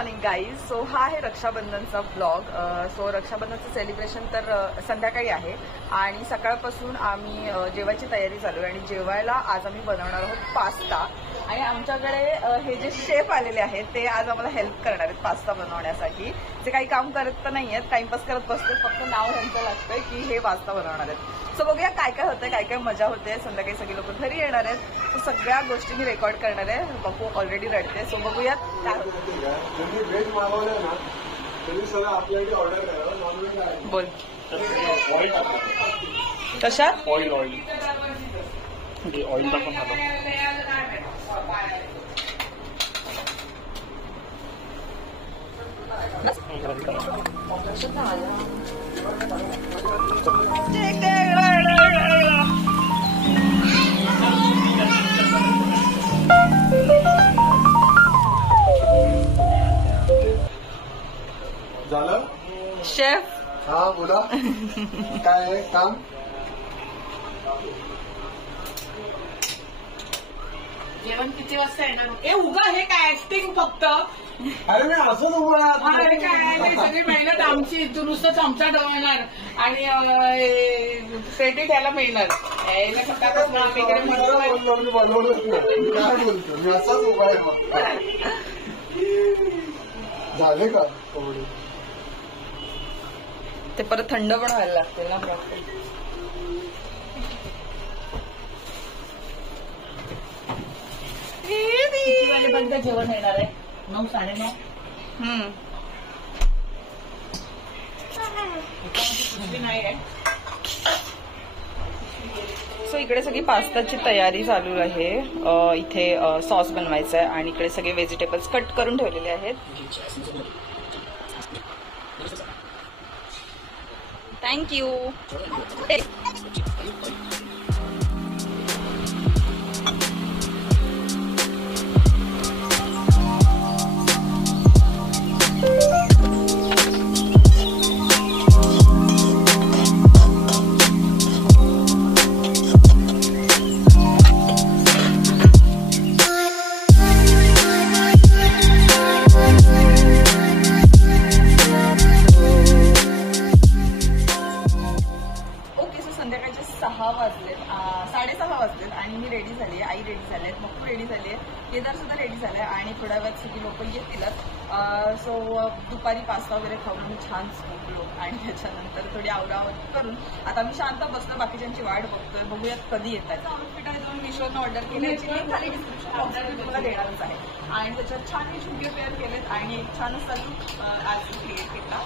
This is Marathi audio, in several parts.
Morning guys. सो हा आहे रक्षाबंधनचा ब्लॉग. सो रक्षाबंधनचं सेलिब्रेशन तर संध्याकाळी आहे आणि सकाळपासून आम्ही जेवायची तयारी चालू आहे आणि जेवायला आज आम्ही बनवणार आहोत पास्ता. आणि आमच्याकडे हे जे शेफ आलेले आहेत ते आज आम्हाला हेल्प करणार आहेत पास्ता बनवण्यासाठी. ते काही काम करत तर नाही आहेत, टाइमपास करत बसते, फक्त नाव ह्यांचं लागतंय की हे पास्ता बनवणार आहेत. सो बघूया काय काय होतंय, काय काय मजा होते. संध्याकाळी सगळे लोक घरी येणार आहेत, तर सगळ्या गोष्टी मी रेकॉर्ड करणार आहे. बघू ऑलरेडी रडते. सो बघूयात काय होतं. बोल कशात ऑइल ऑइल ऑइल टाकून झालं शेफ. हा बोला काय आहे काम. जेवण किती वाजता येणार. ए उगा हे काय ऍक्टिंग फक्त. अरे मी असंच उभं अरे काय सगळी मेहनत आमची. तू नुसतं चमचा डवणार आणि क्रेडिट यायला मिळणार. बनवलंच नाही. काय बोलतो मी असाच उभा आहे. झाले का कबड्डी. ते परत थंड पण व्हायला लागते ना. किती वाजेपर्यंत जेवण येणार आहे. 9 9:30. नाही आहे. सो इकडे सगळी पास्ताची तयारी चालू आहे. इथे सॉस बनवायचा आहे आणि इकडे सगळे व्हेजिटेबल्स कट करून ठेवलेले आहेत. थँक्यू. संध्याकाळचे 6 वाजलेत, 6:30 वाजलेत आणि मी रेडी झाली आहे. आई रेडी झाली आहेत, मक्कू रेडी झाली आहे, केदार सुद्धा रेडी झालाय आणि थोड्या वेळात सगळी लोक येतीलच. सो दुपारी पास्ता वगैरे खाऊन मी छान झोपलो आणि त्याच्यानंतर थोडी आवरावत करून आता मी शांत बसलो, बाकीच्यांची वाट बघतोय. बघूयात कधी येत आहे. आउटफिट आहे तो मिशोनं ऑर्डर केल्याची लिंक खाली डिस्क्रिप्शन बॉक्समध्ये मी तुम्हाला देणारच आहे. आणि त्याच्यात छान मी झुमके पेअर केलेत आणि एक छान असा लूक आज क्रिएट केला.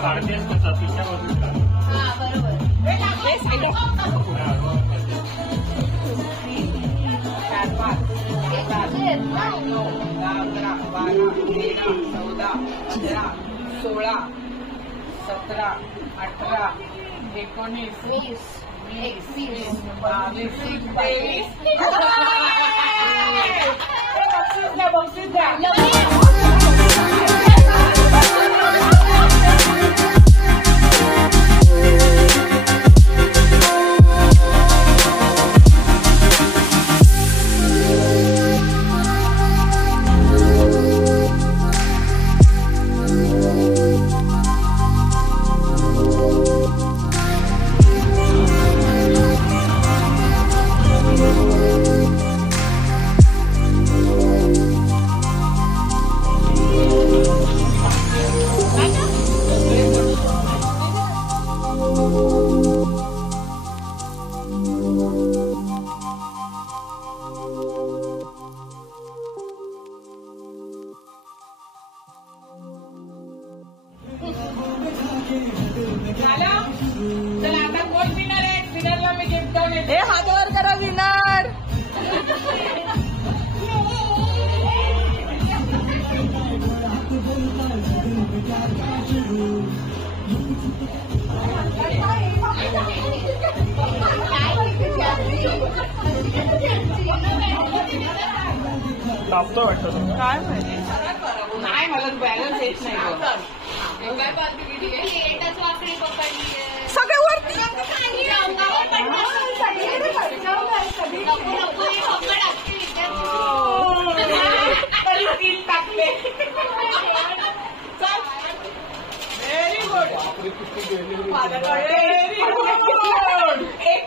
भारतीय तिच्या बाजूला सोळा 17 18 19 20 21 22 23 बक्षीस द्या. चला आता कोण विनर आहे? विनरला मी गिफ्ट देऊन येते. हात वर करा विनर. तापतो वाटतं काय माहिती नाही मला बॅलन्स येत नाही सगळे वरती टाकले. Very good very good. एक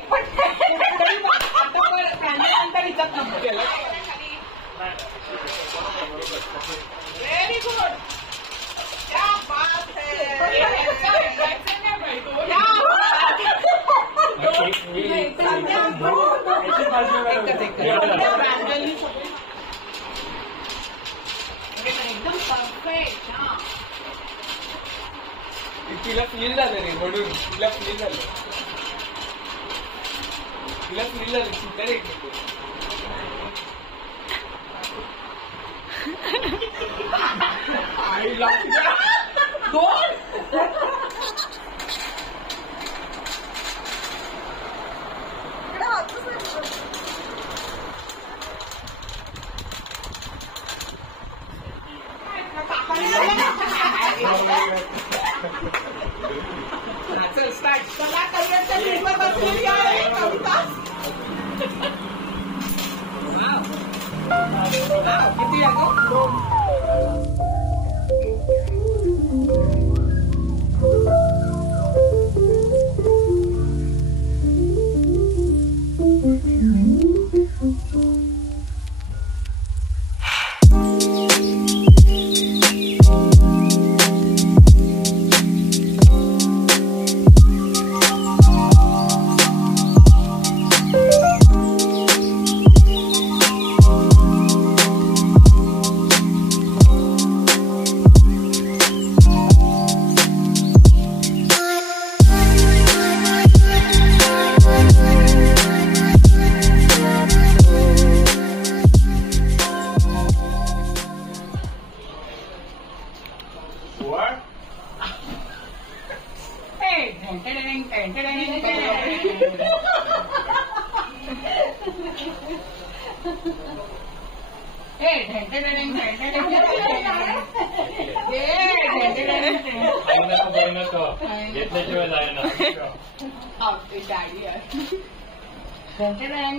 त्यानंतर इथं नंबर केलं. Very good. क्या बात एकदम परफेक्ट. तिला फील झालं रे म्हणून तिला फील झालं चिंता रे. चल स्टार्ट. सगळ्या करिअरच्या लीडवर बसलेली आहे कविता. किती आहे घेतल्याशिवाय जायला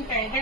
डॅडी